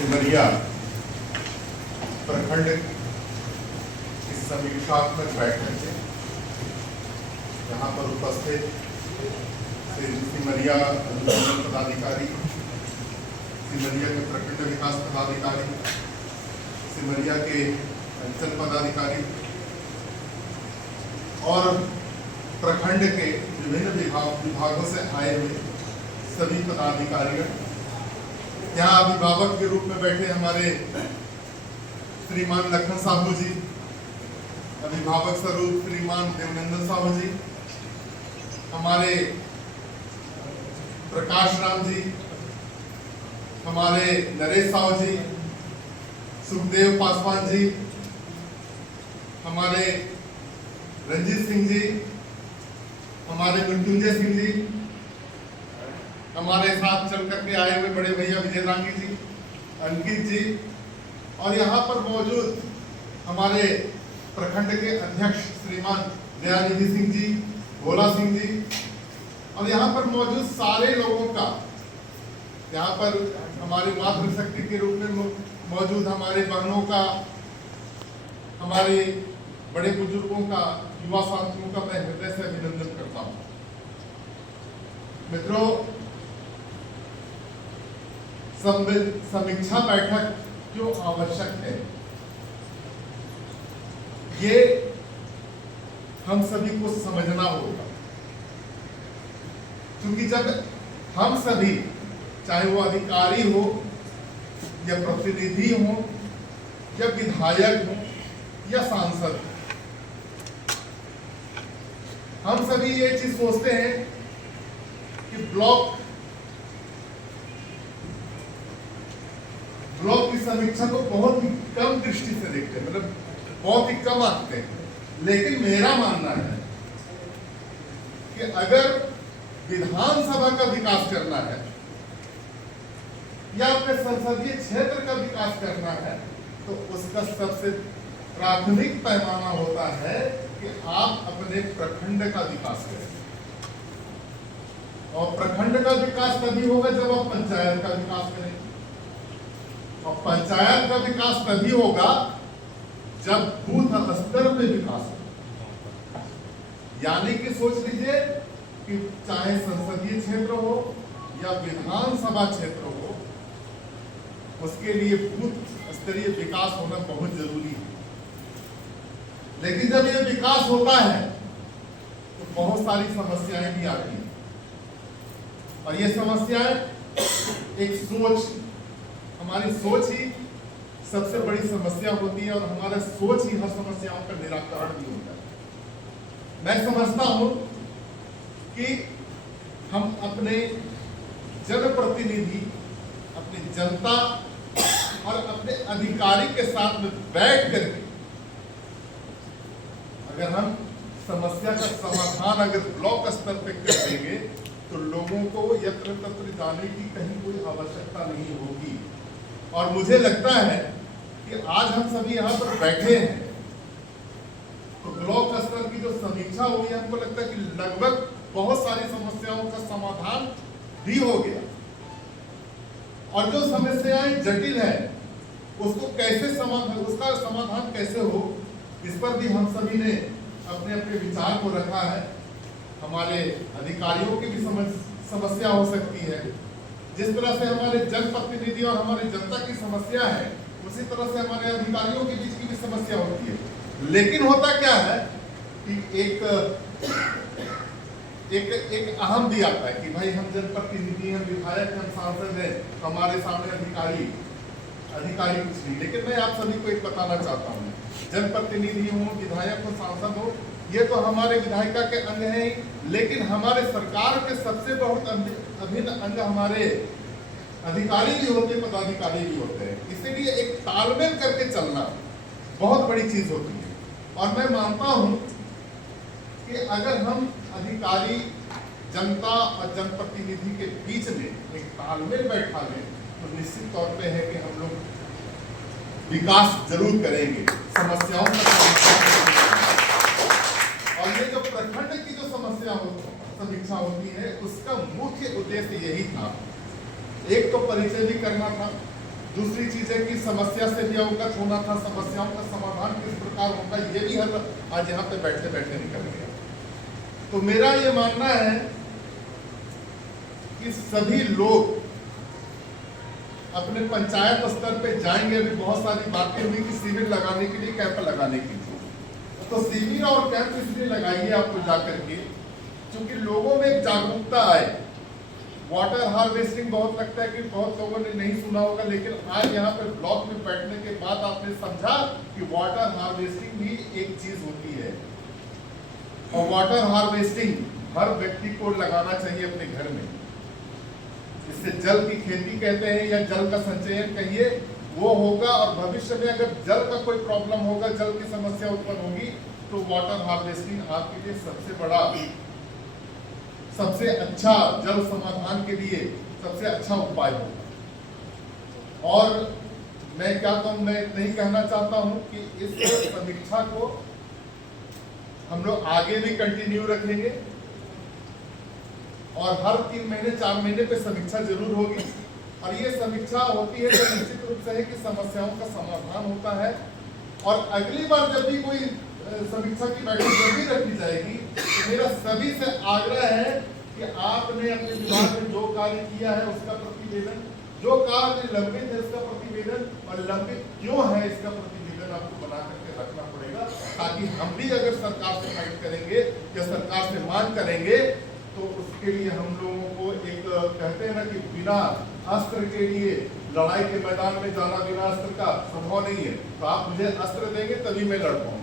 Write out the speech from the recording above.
सिमरिया प्रखंड की समीक्षात्मक बैठक है। यहाँ पर उपस्थित सिमरिया अनुमंडल पदाधिकारी, सिमरिया के प्रखंड विकास पदाधिकारी, सिमरिया के अंचल पदाधिकारी और प्रखंड के विभिन्न विभागों से आए हुए सभी पदाधिकारीगण, यहाँ अभिभावक के रूप में बैठे हमारे श्रीमान लखन साहू जी, अभिभावक स्वरूप श्रीमान देवनंदन साहू जी, हमारे प्रकाश राम जी, हमारे नरेश साहू जी, सुखदेव पासवान जी, हमारे रंजीत सिंह जी, हमारे मृत्युंजय सिंह जी, हमारे साथ चल करके आए हुए बड़े भैया विजय रांगी जी, अंकित जी, और यहाँ पर मौजूद हमारे प्रखंड के अध्यक्ष श्रीमान दयानिधि सिंह जी, भोला सिंह जी, और यहाँ पर मौजूद सारे लोगों का, यहाँ पर हमारी मातृशक्ति के रूप में मौजूद हमारे बहनों का, हमारे बड़े बुजुर्गों का, युवा साथियों का मैं हृदय से अभिनंदन करता हूँ। मित्रों, समीक्षा बैठक जो आवश्यक है, ये हम सभी को समझना होगा, क्योंकि जब हम सभी, चाहे वो अधिकारी हो या प्रतिनिधि हो या विधायक हो या सांसद, हम सभी ये चीज सोचते हैं कि ब्लॉक की समीक्षा को बहुत ही कम दृष्टि से देखते हैं, मतलब बहुत ही कम आते हैं। लेकिन मेरा मानना है कि अगर विधानसभा का विकास करना है या अपने संसदीय क्षेत्र का विकास करना है, तो उसका सबसे प्राथमिक पैमाना होता है कि आप अपने प्रखंड का विकास करें। और प्रखंड का विकास तभी होगा जब आप पंचायत का विकास करें, और पंचायत का विकास तभी होगा जब बूथ स्तर पे विकास हो। यानी कि सोच लीजिए कि चाहे संसदीय क्षेत्र हो या विधानसभा क्षेत्र हो, उसके लिए बूथ स्तरीय विकास होना बहुत जरूरी है। लेकिन जब ये विकास होता है तो बहुत सारी समस्याएं भी आती हैं, और ये समस्याएं एक सोच, हमारी सोच ही सबसे बड़ी समस्या होती है, और हमारा सोच ही हर समस्याओं का निराकरण भी होता है। मैं समझता हूं कि हम अपने जनप्रतिनिधि, अपनी जनता और अपने अधिकारी के साथ में बैठ करके अगर हम समस्या का समाधान अगर ब्लॉक स्तर पर कर देंगे तो लोगों को यत्र तत्र जाने की कहीं कोई आवश्यकता नहीं होगी। और मुझे लगता है कि आज हम सभी यहाँ पर बैठे हैं तो ब्लॉक स्तर की जो समीक्षा हुई है, हमको लगता है कि लगभग बहुत सारी समस्याओं का समाधान भी हो गया। और जो समस्याएं जटिल है उसको कैसे उसका समाधान कैसे हो, इस पर भी हम सभी ने अपने अपने विचार को रखा है। हमारे अधिकारियों की भी समस्या हो सकती है, जिस तरह से हमारे जनप्रतिनिधि और हमारी जनता की समस्या है, उसी तरह से हमारे अधिकारियों के बीच की भी समस्या होती है। लेकिन होता क्या है कि एक अहम भी आता है कि भाई हम जनप्रतिनिधि हैं, विधायक हैं, सांसद हैं, हमारे सामने अधिकारी कुछ नहीं। लेकिन मैं आप सभी को एक बताना चाहता हूँ, जनप्रतिनिधि हो, विधायक हो, सांसद हो, ये तो हमारे विधायिका के अंग हैं, लेकिन हमारे सरकार के सबसे बहुत अभिन्न अंग हमारे अधिकारी भी होते हैं, पदाधिकारी भी होते हैं। इसीलिए एक तालमेल करके चलना बहुत बड़ी चीज होती है। और मैं मानता हूं कि अगर हम अधिकारी, जनता और जनप्रतिनिधि के बीच में एक तालमेल बैठा लें तो निश्चित तौर पे है कि हम लोग विकास जरूर करेंगे, समस्याओं का समाधान। और ये जो प्रखंड की जो समीक्षा होती है, उसका मुख्य उद्देश्य यही था, एक तो परिचय भी करना था दूसरी चीज है कि समस्या से भी अवगत होना था, समस्याओं का समाधान किस प्रकार होगा ये भी हम आज यहाँ पे बैठे बैठे निकल गया। तो मेरा ये मानना है कि सभी लोग अपने पंचायत स्तर पे जाएंगे। अभी बहुत सारी बातें हुई कि शिविर लगाने के लिए, कैंप लगाने के लिए, तो शिविर और कैंप इसलिए लगाइए आपको जाकर के क्योंकि लोगों में एक जागरूकता आए। वाटर हार्वेस्टिंग बहुत लगता है कि बहुत लोगों ने नहीं सुना होगा, लेकिन आज यहाँ पर ब्लॉक में बैठने के बाद आपने समझा कि वाटर हार्वेस्टिंग भी एक चीज होती है। और वाटर हार्वेस्टिंग हर व्यक्ति को लगाना चाहिए अपने घर में। इससे जल की खेती कहते हैं या जल का संचयन कहिए, वो होगा। और भविष्य में अगर जल का कोई प्रॉब्लम होगा, जल की समस्या उत्पन्न होगी, तो वाटर हार्वेस्टिंग आपके लिए सबसे बड़ा, सबसे अच्छा जल समाधान के लिए सबसे अच्छा उपाय होगा। और मैं क्या कहूँ, मैं नहीं कहना चाहता हूं कि इस समीक्षा को हम लोग आगे भी कंटिन्यू रखेंगे और हर 3 महीने 4 महीने पे समीक्षा जरूर होगी। और ये समीक्षा होती है तो निश्चित रूप से है कि समस्याओं का समाधान होता है। और अगली बार जब भी कोई समीक्षा की बैठक जब भी रखी जाएगी तो मेरा सभी से आग्रह है कि आपने अपने विभाग में जो कार्य किया है उसका प्रतिवेदन, जो कार्य लंबित है उसका प्रतिवेदन, और लंबित क्यों है इसका प्रतिवेदन आपको बना करके रखना पड़ेगा, ताकि हम भी अगर सरकार से फाइट करेंगे या सरकार से मांग करेंगे तो उसके लिए हम लोगों को एक कहते हैं ना कि बिना अस्त्र के लिए लड़ाई के मैदान में जाना बिना अस्त्र का संभव नहीं है। तो आप मुझे अस्त्र देंगे तभी मैं लड़ पाऊंगा।